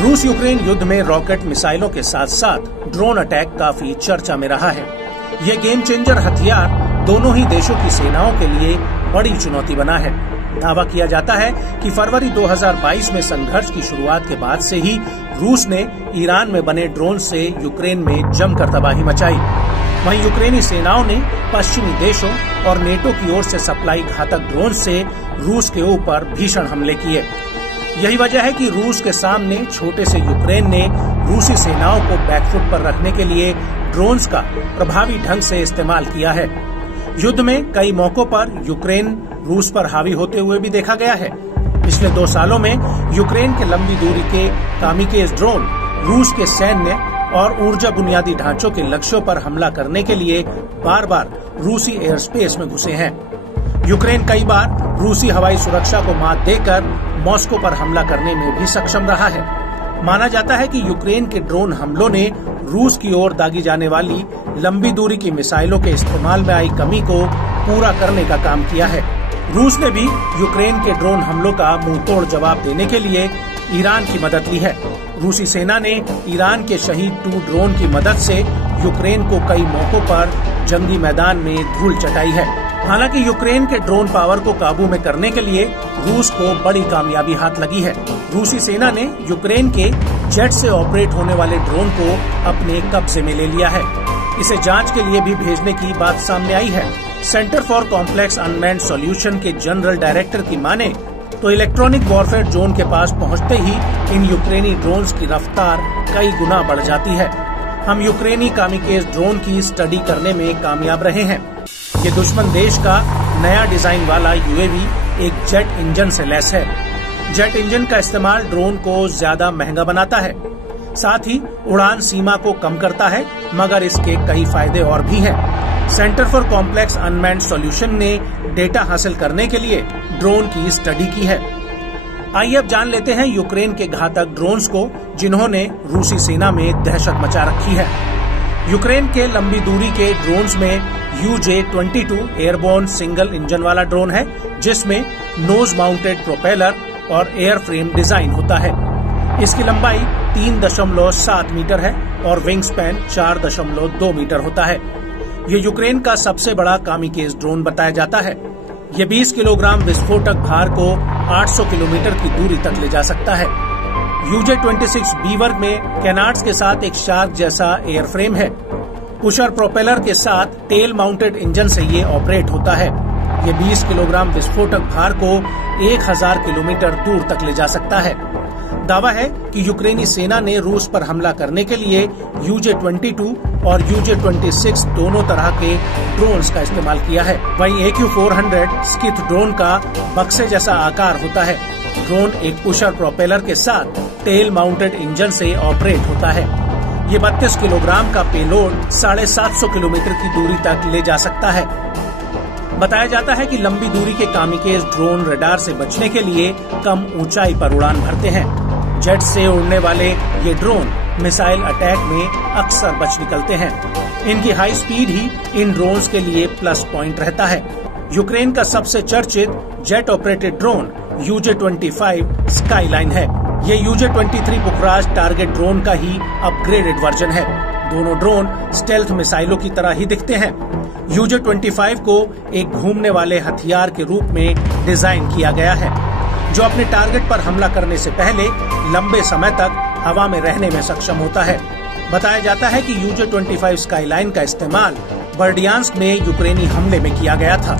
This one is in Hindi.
रूस यूक्रेन युद्ध में रॉकेट मिसाइलों के साथ साथ ड्रोन अटैक काफी चर्चा में रहा है। ये गेम चेंजर हथियार दोनों ही देशों की सेनाओं के लिए बड़ी चुनौती बना है। दावा किया जाता है कि फरवरी 2022 में संघर्ष की शुरुआत के बाद से ही रूस ने ईरान में बने ड्रोन से यूक्रेन में जमकर तबाही मचाई। वहीं यूक्रेनी सेनाओं ने पश्चिमी देशों और नेटो की ओर से सप्लाई घातक ड्रोन से रूस के ऊपर भीषण हमले किए। यही वजह है कि रूस के सामने छोटे से यूक्रेन ने रूसी सेनाओं को बैकफुट पर रखने के लिए ड्रोन्स का प्रभावी ढंग से इस्तेमाल किया है। युद्ध में कई मौकों पर यूक्रेन रूस पर हावी होते हुए भी देखा गया है। पिछले 2 सालों में यूक्रेन के लंबी दूरी के कामिकेज ड्रोन रूस के सैन्य और ऊर्जा बुनियादी ढांचों के लक्ष्यों पर हमला करने के लिए बार बार रूसी एयर स्पेस में घुसे हैं। यूक्रेन कई बार रूसी हवाई सुरक्षा को मात देकर मॉस्को पर हमला करने में भी सक्षम रहा है। माना जाता है कि यूक्रेन के ड्रोन हमलों ने रूस की ओर दागी जाने वाली लंबी दूरी की मिसाइलों के इस्तेमाल में आई कमी को पूरा करने का काम किया है। रूस ने भी यूक्रेन के ड्रोन हमलों का मुंहतोड़ जवाब देने के लिए ईरान की मदद ली है। रूसी सेना ने ईरान के शहीद 2 ड्रोन की मदद से यूक्रेन को कई मौकों पर जंगी मैदान में धूल चटाई है। हालांकि यूक्रेन के ड्रोन पावर को काबू में करने के लिए रूस को बड़ी कामयाबी हाथ लगी है। रूसी सेना ने यूक्रेन के जेट से ऑपरेट होने वाले ड्रोन को अपने कब्जे में ले लिया है। इसे जांच के लिए भी भेजने की बात सामने आई है। Centre for complex unmanned solution के जनरल डायरेक्टर की माने तो इलेक्ट्रॉनिक वॉरफेयर जोन के पास पहुंचते ही इन यूक्रेनी ड्रोन्स की रफ्तार कई गुना बढ़ जाती है। हम यूक्रेनी कामिकेज ड्रोन की स्टडी करने में कामयाब रहे हैं। ये दुश्मन देश का नया डिजाइन वाला यूएवी एक जेट इंजन से लैस है। जेट इंजन का इस्तेमाल ड्रोन को ज्यादा महंगा बनाता है, साथ ही उड़ान सीमा को कम करता है, मगर इसके कई फायदे और भी हैं। Centre for complex unmanned solution ने डेटा हासिल करने के लिए ड्रोन की स्टडी की है। आइए अब जान लेते हैं यूक्रेन के घातक ड्रोन्स को जिन्होंने रूसी सेना में दहशत मचा रखी है। यूक्रेन के लंबी दूरी के ड्रोन्स में UJ-22 एयरबोर्न सिंगल इंजन वाला ड्रोन है, जिसमें नोज माउंटेड प्रोपेलर और एयर फ्रेम डिजाइन होता है। इसकी लंबाई 3.7 मीटर है और विंग स्पैन 4.2 मीटर होता है। ये यूक्रेन का सबसे बड़ा कामिकेज ड्रोन बताया जाता है। ये 20 किलोग्राम विस्फोटक भार को 800 किलोमीटर की दूरी तक ले जा सकता है। UJ-26 बी वर्ग में कैनार्ड्स के साथ एक शार्क जैसा एयर फ्रेम है। पुशर प्रोपेलर के साथ टेल माउंटेड इंजन से ये ऑपरेट होता है। ये 20 किलोग्राम विस्फोटक भार को 1000 किलोमीटर दूर तक ले जा सकता है। दावा है कि यूक्रेनी सेना ने रूस पर हमला करने के लिए UJ-22 और UJ-26 दोनों तरह के ड्रोन्स का इस्तेमाल किया है। वहीं AQ-400 स्किथ ड्रोन का बक्से जैसा आकार होता है। ड्रोन एक पुशर प्रोपेलर के साथ टेल माउंटेड इंजन से ऑपरेट होता है। ये 32 किलोग्राम का पेलोड 750 किलोमीटर की दूरी तक ले जा सकता है। बताया जाता है कि लंबी दूरी के कामिकेज ड्रोन रडार से बचने के लिए कम ऊंचाई पर उड़ान भरते हैं। जेट से उड़ने वाले ये ड्रोन मिसाइल अटैक में अक्सर बच निकलते हैं। इनकी हाई स्पीड ही इन ड्रोन्स के लिए प्लस पॉइंट रहता है। यूक्रेन का सबसे चर्चित jet operated drone UJ-25 skyline है। ये UJ-23 पुखराज टारगेट ड्रोन का ही अपग्रेडेड वर्जन है। दोनों ड्रोन स्टेल्थ मिसाइलों की तरह ही दिखते हैं। UJ-25 को एक घूमने वाले हथियार के रूप में डिजाइन किया गया है, जो अपने टारगेट पर हमला करने से पहले लंबे समय तक हवा में रहने में सक्षम होता है। बताया जाता है कि UJ-25 स्काईलाइन का इस्तेमाल बर्डियांस्क में यूक्रेनी हमले में किया गया था।